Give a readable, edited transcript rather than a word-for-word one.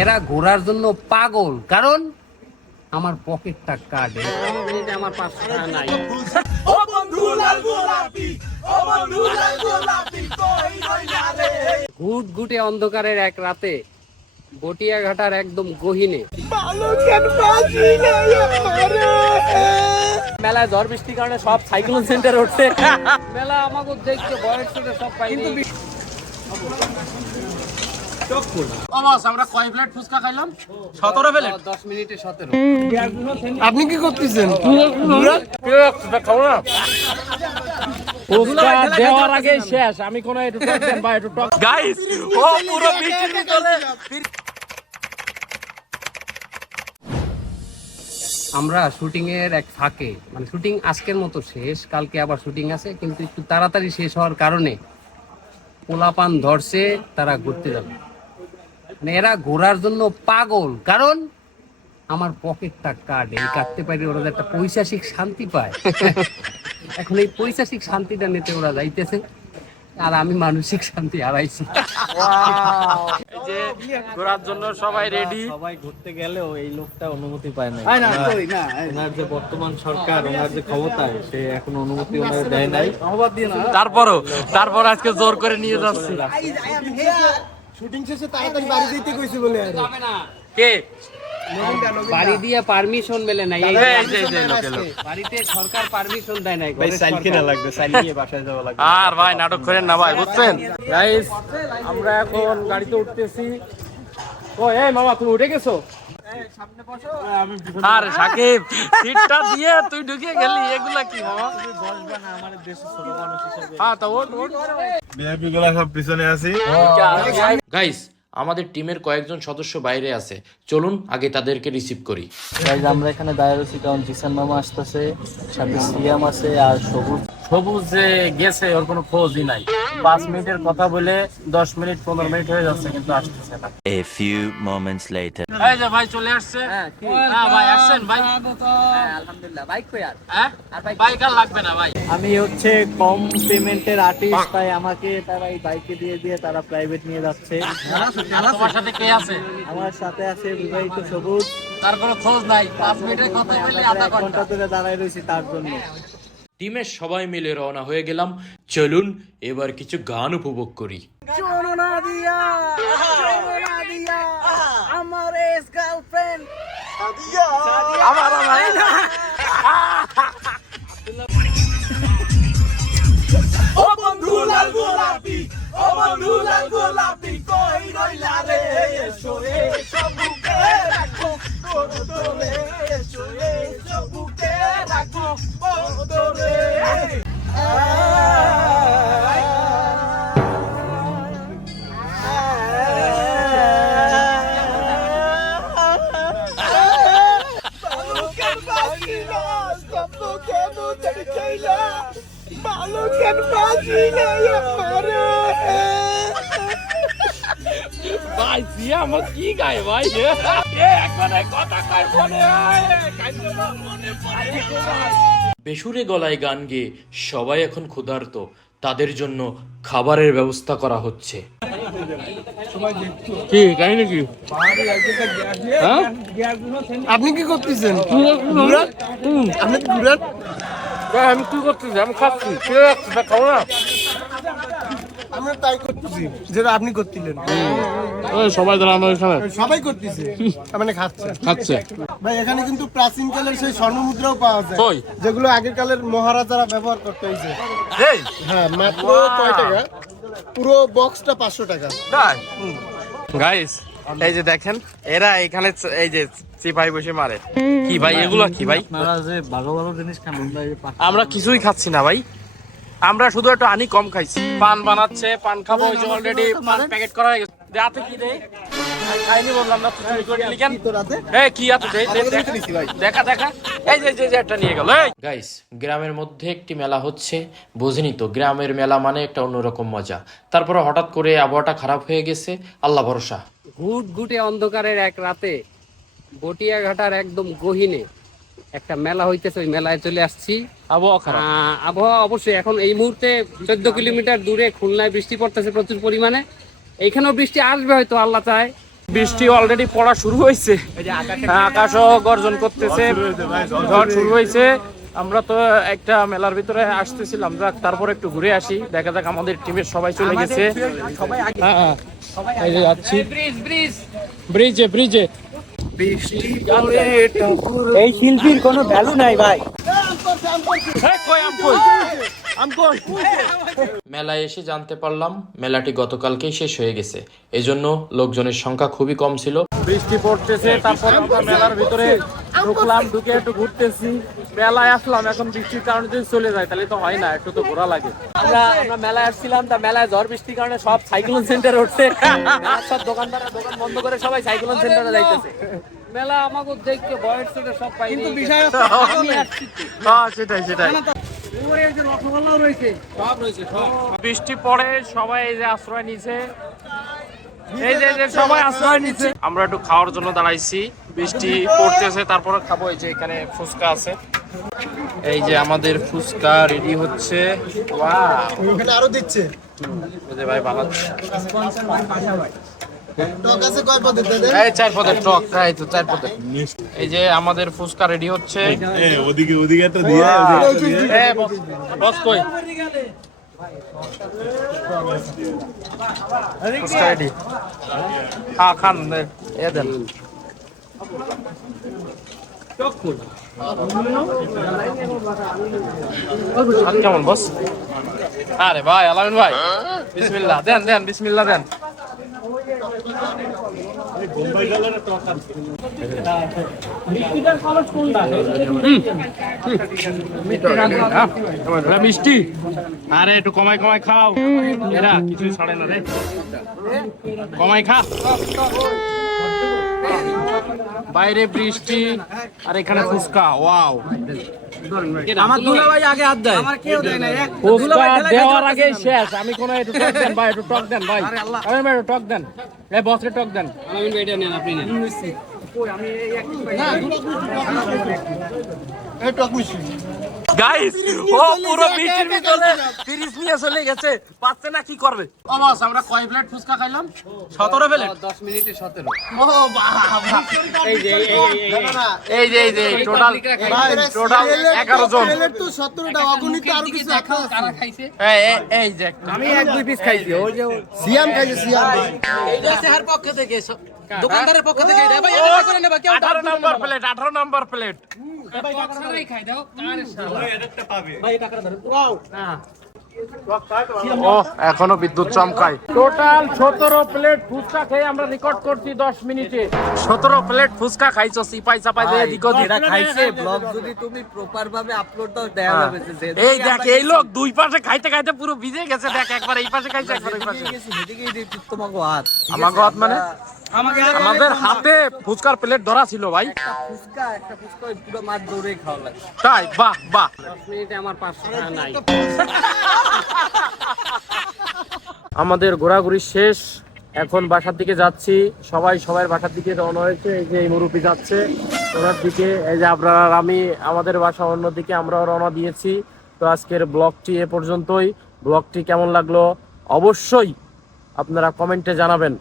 এরা ঘোরার জন্য পাগল, কারণ আমার পকেটটা কাটে। আমার 500 টাকা নাই। ঘুট ঘুটে অন্ধকারের এক রাতে বটিয়া ঘাটার একদম গহীনে মেলায় ঝড় বৃষ্টির কারণে সব সাইক্লোন সেন্টার উঠছে। মেলা আমাকে দেখতে বয়স সব পাইনি। আমরা কয় প্লেট ফুচকা খাইলাম? 17 প্লেট। 10 মিনিটে 17। আপনি কি করতেছেন? ফুচকা দেওয়ার আগে শেষ। আমি কোন একটু টক দেন বা একটু টক। গাইস, ও পুরো বিচের ভিতরে। আমরা শুটিং এর এক ফাঁকে, মানে শুটিং আজকের মতো শেষ, কালকে আবার শুটিং আছে, কিন্তু একটু তাড়াতাড়ি শেষ হওয়ার কারণে পোলাপান ধরছে, তারা ঘুরতে যাবে। মানে এরা ঘোরার জন্য পাগল, কারণ আমার পকেটটা কাটে। এই কাটতে পারি ওরা একটা পৈশাসিক শান্তি পায়। এখন এই পৈশাসিক শান্তিটা নিতে ওরা যাইতেছে, আর আমি মানসিক শান্তি হারাইছি। এই যে ঘোরার জন্য সবাই রেডি। সবাই ঘুরতে গেলেও এই লোকটা অনুমতি পায় না। ওনার যে বর্তমান সরকার, ওনার যে ক্ষমতায়, সে এখন অনুমতি ওনার দেয় নাই। তারপর আজকে জোর করে নিয়ে যাচ্ছি। শুটিং শেষে তাড়াতাড়ি বাড়ি যেতে কইছে বলে কে বাড়ি দিয়ে পারমিশন মেলে নাই। বাড়িতে সরকার পারমিশন দেয় নাই। ভাই সাইল কিনা লাগবে, সাইল নিয়ে বাসায় যাওয়া লাগবে। আর ভাই নাটক করেন না ভাই, বুঝছেন? গাইস, আমরা এখন গাড়িতে উঠতেছি। ও এই মামা, তুমি উঠে গেছো? সামনে বসো। আরে সাকিব, সিটটা দিয়ে তুই ঢুকে গেলি, এগুলা কি মামা? বসবা না, আমাদের দেশের ছোট মানুষ হিসেবে। হ্যাঁ তো ওঠ। বিএনপি গুলা সব পিছনে আছি। গাইস, আমাদের টিমের কয়েকজন সদস্য বাইরে আছে, চলুন আগে তাদেরকে রিসিভ করি। গাইস, আমরা এখানে দাঁড়িয়ে আছি কারণ জিসান মামা আসতেছে, সাথে সিয়াম আছে আর সবুজ যে গেছে, ওর কোনো খোঁজই নাই। 5 মিনিটের কথা বলে 10 মিনিট 15 মিনিট হয়ে যাচ্ছে, কিন্তু আসতেছে না। A few moments later. এই যে ভাই চলে আসছে। হ্যাঁ ভাই, আসছেন ভাই? আলহামদুলিল্লাহ। বাইক কই আর? হ্যাঁ, বাইক আর লাগবে না ভাই। আমি হচ্ছে কম পেমেন্টের আর্টিস্ট, তাই আমাকে তারা এই বাইকে দিয়ে তারা প্রাইভেট নিয়ে যাচ্ছে। তোমার সাথে কে আছে? আমার সাথে আছে বিবাহিত সবুজ। তার কোনো খোঁজ নাই। 5 মিনিটের কথা বলে আধা 1 ঘন্টা ঘন্টা। ধরে দাঁড়ায় রয়েছি তার জন্য। টিমের সবাই মিলে রওনা হয়ে গেলাম, চলুন এবার কিছু গান উপভোগ করি। আমার এক্স গার্লফ্রেন্ড ও বন্ধু লাল গোলাপি, ও বন্ধু লাল গোলাপি, কই রইলা রে? এসো এসো বুকে রাখো তোর তোরে, এসো এসো বুকে রাখো তোর তোরে। বালুকের বাজিলা, স্তব্ধ কেন চড়কেইলা, বালুকের বাজিলা আমারে। ভাই সিয়া আমার কি গায় ভাই? একবার কথা কয় মনে হয়, কাইন্দ মনে পড়ে গো ভাই। বেসুরে গলায় গান গেয়ে সবাই এখন ক্ষুধার্ত, তাদের জন্য খাবারের ব্যবস্থা করা হচ্ছে। কি কাহিনী কি? হ্যাঁ? আপনি কি করতেছেন? আপনি কি ঘুরান? আমি কি করতেছি? আমি খাচ্ছি। কে রাখছি? খাবো না। আমরা তাই করতেছি যেটা আপনি করতেলেন। সবাই দাঁড়ানো এখানে সবাই করতেছে, মানে খাচ্ছে। ভাই এখানে কিন্তু প্রাচীন কালের সেই স্বর্ণমুদ্রাও পাওয়া যায়, কই? যেগুলো আগের কালের মহারাজারা ব্যবহার করতে হয়েছে। এই হ্যাঁ, মাত্র কয় টাকা? পুরো বক্সটা 500 টাকা। তাই? গাইস, এই যে দেখেন, এরা এখানে এই যে চিপাই বসে মারে। কি ভাই এগুলা কি ভাই? আপনারা যে ভালো ভালো জিনিস খান, আমরা কিছুই খাচ্ছি না ভাই, আমরা শুধু একটু আনি কম খাইছি। পান বানাচ্ছে, পান খাবো, ওই যে অলরেডি পান প্যাকেট করা হয়ে গেছে। রাতে কি দেয় খাইনি বললাম না, তুই চুরি করে নিলি কেন? এই কি আছে দেখা দেখা, এই যে একটা নিয়ে গেল। গাইস, গ্রামের মধ্যে একটি মেলা হচ্ছে, বোঝেনি তো, গ্রামের মেলা মানে একটা অন্যরকম মজা। তারপরে হঠাৎ করে আবহাওয়াটা খারাপ হয়ে গেছে, আল্লাহ ভরসা। ঘুট ঘুটে অন্ধকারের এক রাতে বটিয়া ঘাটার একদম গহীনে একটা মেলা হইতেছে, ওই মেলায় চলে আসছি। আবহাওয়া খারাপ। আবহাওয়া অবশ্যই এখন এই মুহূর্তে 14 কিলোমিটার দূরে খুলনায় বৃষ্টি পড়তেছে প্রচুর পরিমাণে। এইখানেও বৃষ্টি আসবে হয়তো, আল্লাহ চায়। বৃষ্টি অলরেডি পড়া শুরু হয়েছে, আকাশও গর্জন করতেছে, ঝড় শুরু হয়েছে। আমরা তো একটা মেলার ভিতরে আসতেছিলাম, যাক তারপর একটু ঘুরে আসি, দেখা যাক আমাদের টিমের সবাই চলে গেছে। হ্যাঁ এই যে যাচ্ছি ব্রিজে ব্রিজে। এই শিল্পীর কোনো ভ্যালু নাই ভাই। মেলায় এসে জানতে পারলাম মেলাটি গতকালকেই শেষ হয়ে গেছে, এজন্য লোকজনের সংখ্যা খুবই কম ছিল। বৃষ্টি পড়তেছে, তারপর আমরা মেলার ভিতরে ঢুকলাম, ঢুকে একটু ঘুরতেছি, মেলায় আসলাম। এখন বৃষ্টির কারণে যদি চলে যায় তাহলে তো হয় না, একটু তো ঘোরা লাগে। আমরা মেলায় আসছিলাম, তা মেলায় ঝড় বৃষ্টির কারণে সব সাইক্লোন সেন্টারে উঠছে, সব দোকানদাররা দোকান বন্ধ করে সবাই সাইক্লোন সেন্টারে যাইতেছে। মেলা আমাকে দেখতে বয়স থেকে সব পাই, কিন্তু বিষয় সেটাই সেটাই। রসগোল্লাও রয়েছে, সব রয়েছে সব। বৃষ্টি পড়ে সবাই এই যে আশ্রয় নিছে, এই যে সবাই আশ্রয় নিচ্ছে। আমরা একটু খাওয়ার জন্য দাঁড়াইছি, বৃষ্টি পড়তেছে, তারপরে খাবো। এই যে এখানে ফুচকা আছে, এই যে আমাদের ফুচকা রেডি হচ্ছে। ওখানে আরো দিচ্ছে ভাই বানাচ্ছে টক আছে কয় পদের দাদা? এই 4 পদের টক, এই তো 4 পদের। এই যে আমাদের ফুচকা রেডি হচ্ছে। ওদিকে একটা দিয়ে এ বস কই ফুচকা রেডি, খান এ দেন। কেমন বস? আরে ভাই আলামিন ভাই, বিসমিল্লাহ দেন দেন, বিসমিল্লাহ দেন। মিষ্টি, আরে একটু কমাই কমাই খাও, এরা কিছুই ছাড়ে না রে, কমাই খা। বাইরে বৃষ্টি আর এখানে ফুচকা, ওয়াও। আমার দুলা ভাই আগে হাত দেয়, আমার কেউ দেয় না। ফুচকা দেওয়ার আগে শেষ। আমি কোন একটু টক দেন ভাই, একটু টক দেন ভাই, আরে ভাই একটু টক দেন, এই বসরে টক দেন। আলামিন ভাই এটা নেন, আপনি নেন। গাইস, ও পুরো বৃষ্টির ভিতরে ফ্রিজ নিয়ে চলে গেছে, পাচ্ছে না কি করবে। ও বস, আমরা কয় প্লেট ফুচকা খাইলাম? 17 প্লেট। 10 মিনিটে 17। ও বাবা, এই যে এই যে টোটাল 11 জন। প্লেট তো 17টা, অগণিত আরো কিছু আছে। কারা খাইছে? এই যে আমি 1-2 পিস খাইছি। ওই যে সিয়াম খাইছে সিয়াম। এইটা সেহার পক্ষ থেকে, দোকানদারের পক্ষ থেকে। এটা ভাই এটা করে নেবা কেউ? 18 নম্বর প্লেট, 18 নম্বর প্লেট। সবাই খাই দাও, কার শালা। ভাই টাকা ধরে ওয়াও। ও এখনো বিদ্যুৎ চমকায়। টোটাল 17 প্লেট ফুচকা খেয়ে আমরা রেকর্ড করছি 10 মিনিটে। 17 প্লেট ফুচকা খাইছো, সিপাই চাপাই দিয়ে দিকো যেটা খাইছে ব্লগ যদি তুমি প্রপার ভাবে আপলোড দাও দেয়া যাবে। এই দেখ, এই লোক দুই পাশে খাইতে খাইতে পুরো ভিজে গেছে। দেখ, একবার এই পাশে খাইছে, একবার ওই পাশে। সেদিকেই দিই তোমাকে হাত, আমাকে হাত মানে আমাদের হাতে ফুচকার প্লেট ধরা ছিল ভাই। একটা ফুচকা ওই পুরো মাছ দৌড়েই খাওয়া লাগে। তাই? বাহ বাহ। 10 মিনিটে আমার 500 টাকা নাই। আমাদের ঘোরাঘুরি শেষ, এখন বাসার দিকে যাচ্ছি। সবার বাসার দিকে রওনা হয়েছে। এই যে এই মুরুব্বি যাচ্ছে ওনার দিকে, এই যে আপনারা, আমি আমাদের বাসা অন্যদিকে, আমরাও রওনা দিয়েছি। তো আজকের ব্লগটি এ পর্যন্তই। ব্লগটি কেমন লাগলো অবশ্যই আপনারা কমেন্টে জানাবেন।